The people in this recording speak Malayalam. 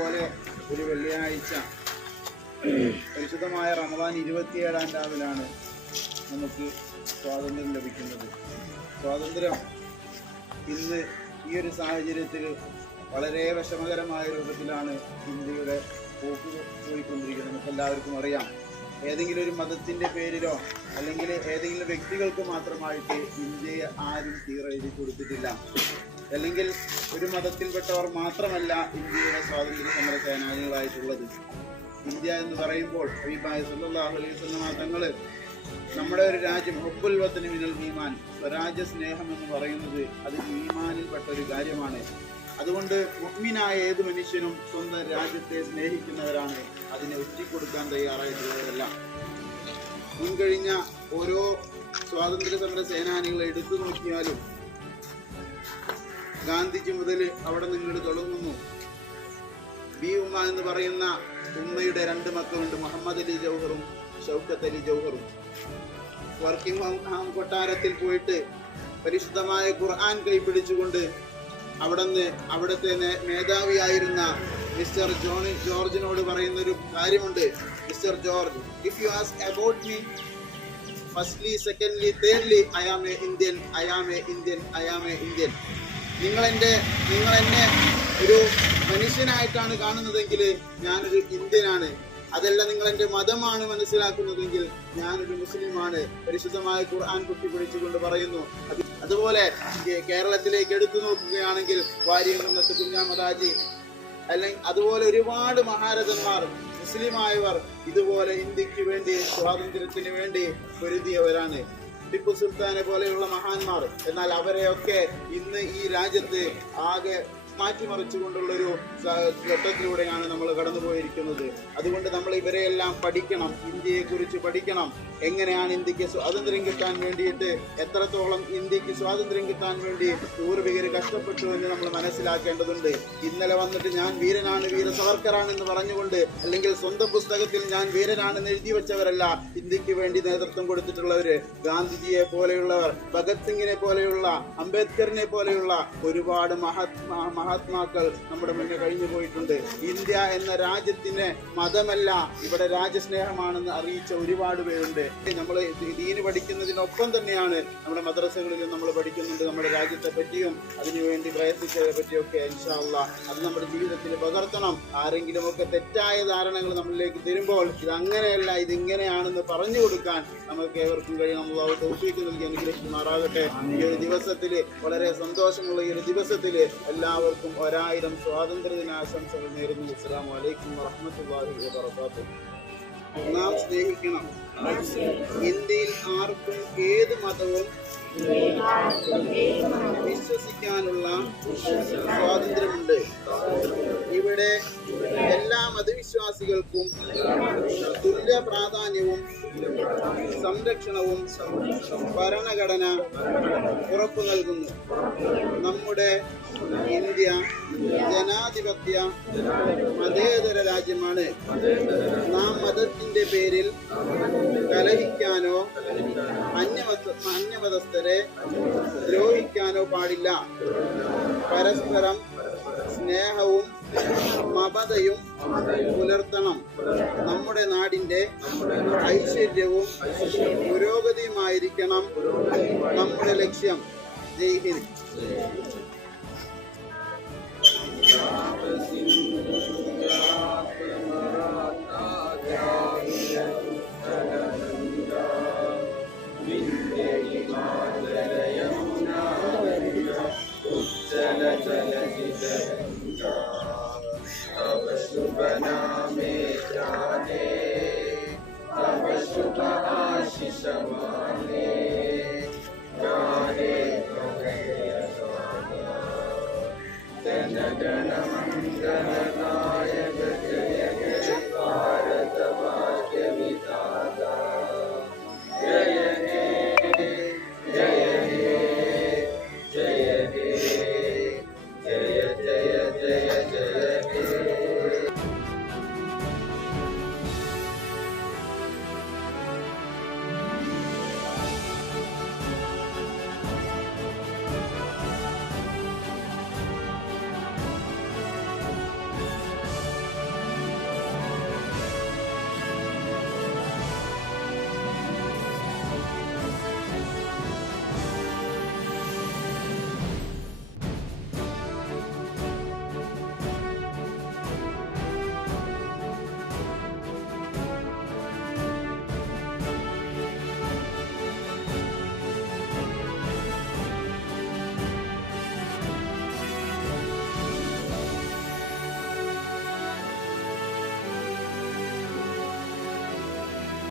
ഇതുപോലെ ഒരു വെള്ളിയാഴ്ച പരിശുദ്ധമായ റമദാൻ 27-ാം രാവിലാണ് നമുക്ക് സ്വാതന്ത്ര്യം ലഭിക്കുന്നത്. സ്വാതന്ത്ര്യം ഇന്ന് ഈ ഒരു സാഹചര്യത്തിൽ വളരെ വിഷമകരമായ രൂപത്തിലാണ് ഇന്ത്യയുടെ പോക്ക് പോയിക്കൊണ്ടിരിക്കുന്നത്. നമുക്കെല്ലാവർക്കും അറിയാം. ഏതെങ്കിലും ഒരു മതത്തിൻ്റെ പേരിലോ അല്ലെങ്കിൽ ഏതെങ്കിലും വ്യക്തികൾക്ക് മാത്രമായിട്ട് ഇന്ത്യയെ ആരും തീരെഴുതി കൊടുത്തിട്ടില്ല. അല്ലെങ്കിൽ ഒരു മതത്തിൽപ്പെട്ടവർ മാത്രമല്ല ഇന്ത്യയുടെ സ്വാതന്ത്ര്യ സമര സേനാനികളായിട്ടുള്ളത്. ഇന്ത്യ എന്ന് പറയുമ്പോൾ ഹബീബായ സല്ലല്ലാഹു അലൈഹി വസല്ലം തങ്ങൾ നമ്മുടെ ഒരു രാജ്യം ഹുബ്ബുൽ വത്നി മിനൽ ഈമാൻ, സ്വരാജ്യ സ്നേഹം എന്ന് പറയുന്നത് അത് ഈമാനിൽപ്പെട്ട ഒരു കാര്യമാണ്. അതുകൊണ്ട് മുഅ്മിനായ ഏത് മനുഷ്യനും സ്വന്തം രാജ്യത്തെ സ്നേഹിക്കുന്നവരാണ്, അതിനെ ഒറ്റിക്കൊടുക്കാൻ തയ്യാറായിട്ടുള്ളവരല്ല. മുൻകഴിഞ്ഞ ഓരോ സ്വാതന്ത്ര്യ സമര സേനാനികളെ എടുത്തു നോക്കിയാലും ഗാന്ധിജി മുതൽ അവിടെ നിങ്ങൾ തുടങ്ങുന്നു. ബി ഉമ്മ എന്ന് പറയുന്ന ഉമ്മയുടെ 2 മക്കളുണ്ട്, മുഹമ്മദ് അലി ജൗഹറും ഷൗക്കത്ത് അലി ജൗഹറും. വർക്കിംഗ് ഹോം കൊട്ടാരത്തിൽ പോയിട്ട് പരിശുദ്ധമായ ഖുർആൻ കൈപിടിച്ചുകൊണ്ട് അവിടുത്തെ മേധാവിയായിരുന്ന മിസ്റ്റർ ജോർജിനോട് പറയുന്നൊരു കാര്യമുണ്ട്. Mister George, if you ask about me, firstly, secondly, thirdly, I am a Indian, I am a Indian, I am a Indian. നിങ്ങൾ എന്നെ ഒരു മനുഷ്യനായിട്ടാണ് കാണുന്നതെങ്കിൽ ഞാനൊരു ഇന്ത്യനാണ്. അതല്ല നിങ്ങൾ എൻ്റെ മതമാണ് മനസ്സിലാക്കുന്നതെങ്കിൽ ഞാനൊരു മുസ്ലിമാണ്. പരിശുദ്ധമായ ഖുർആൻ കുത്തിപ്പിടിച്ചുകൊണ്ട് പറയുന്നു. അതുപോലെ കേരളത്തിലേക്ക് എടുത്തു നോക്കുകയാണെങ്കിൽ വാര്യംകുന്നത്ത് കുഞ്ഞാമദാജി, അല്ലെങ്കിൽ അതുപോലെ ഒരുപാട് മഹാരഥന്മാർ മുസ്ലിമായവർ ഇതുപോലെ ഇന്ത്യക്ക് വേണ്ടി സ്വാതന്ത്ര്യത്തിന് വേണ്ടി പൊരുതിയവരാണ്. ടിപ്പു സുൽത്താനെ പോലെയുള്ള മഹാന്മാർ. എന്നാൽ അവരെയൊക്കെ ഇന്ന് ഈ രാജ്യത്ത് ആകെ മാറ്റിമറിച്ചുകൊണ്ടുള്ളൊരു ഘട്ടത്തിലൂടെയാണ് നമ്മൾ കടന്നുപോയിരിക്കുന്നത്. അതുകൊണ്ട് നമ്മൾ ഇവരെയെല്ലാം പഠിക്കണം, ഇന്ത്യയെക്കുറിച്ച് പഠിക്കണം. എങ്ങനെയാണ് ഇന്ത്യക്ക് സ്വാതന്ത്ര്യം കിട്ടാൻ വേണ്ടിയിട്ട്, എത്രത്തോളം ഇന്ത്യക്ക് സ്വാതന്ത്ര്യം കിട്ടാൻ വേണ്ടി പൂർവികർ കഷ്ടപ്പെട്ടു എന്ന് നമ്മൾ മനസ്സിലാക്കേണ്ടതുണ്ട്. ഇന്നലെ വന്നിട്ട് ഞാൻ വീരനാണ്, വീര സവർക്കറാണെന്ന് പറഞ്ഞുകൊണ്ട്, അല്ലെങ്കിൽ സ്വന്തം പുസ്തകത്തിൽ ഞാൻ വീരനാണെന്ന് എഴുതി വെച്ചവരല്ല ഇന്ത്യക്ക് വേണ്ടി നേതൃത്വം കൊടുത്തിട്ടുള്ളവര്. ഗാന്ധിജിയെ പോലെയുള്ളവർ, ഭഗത് സിംഗിനെ പോലെയുള്ള, അംബേദ്കറിനെ പോലെയുള്ള ഒരുപാട് മഹാത്മാക്കൾ നമ്മുടെ മുന്നേ കഴിഞ്ഞു പോയിട്ടുണ്ട്. ഇന്ത്യ എന്ന രാജ്യത്തിന് മതമല്ല, ഇവിടെ രാജ്യസ്നേഹമാണെന്ന് അറിയിച്ച ഒരുപാട് പേരുണ്ട്. നമ്മൾ ദീന് പഠിക്കുന്നതിനൊപ്പം തന്നെയാണ് നമ്മുടെ മദ്രസകളിലും നമ്മൾ പഠിക്കുന്നുണ്ട് നമ്മുടെ രാജ്യത്തെ പറ്റിയും അതിനുവേണ്ടി പ്രയത്നിച്ചതിനെ പറ്റിയൊക്കെ. ഇൻഷാ അല്ലാഹ് അത് നമ്മുടെ ജീവിതത്തിൽ പകർത്തണം. ആരെങ്കിലുമൊക്കെ തെറ്റായ ധാരണകൾ നമ്മളിലേക്ക് തരുമ്പോൾ ഇതങ്ങനെയല്ല, ഇതിങ്ങനെയാണെന്ന് പറഞ്ഞു കൊടുക്കാൻ നമുക്ക് ഏവർക്കും കഴിയണം. അല്ലാഹു തൗഫീഖ് നൽകി അനുഗ്രഹിക്കുമാറാകട്ടെ. ഈ ഒരു ദിവസത്തിൽ, വളരെ സന്തോഷമുള്ള ഈ ഒരു ദിവസത്തിൽ എല്ലാവർക്കും 1000 സ്വാതന്ത്ര്യ ദിനാശംസകൾ നേരുന്നു. അസ്സലാമു അലൈക്കും വറഹ്മത്തുള്ളാഹി വബറകാതുഹു. നാം സ്നേഹിക്കണം. ഇന്ത്യയിൽ ആർക്കും ഏത് മതവും വിശ്വസിക്കാനുള്ള സ്വാതന്ത്ര്യമുണ്ട്. ഇവിടെ എല്ലാ മതവിശ്വാസികൾക്കും തുല്യ പ്രാധാന്യവും സംരക്ഷണവും ഭരണഘടന ഉറപ്പു നൽകുന്നു. നമ്മുടെ ഇന്ത്യ ജനാധിപത്യ മതേതര രാജ്യമാണ്. നാം മതത്തിന്റെ പേരിൽ കലഹിക്കാനോ അന്യമതസ്ഥരെ ദ്രോഹിക്കാനോ പാടില്ല. പരസ്പരം സ്നേഹവും മമതയും പുലർത്തണം. നമ്മുടെ നാടിന്റെ ഐശ്വര്യവും പുരോഗതിയുമായിരിക്കണം നമ്മുടെ ലക്ഷ്യം. ജയ് ഹിന്ദ്.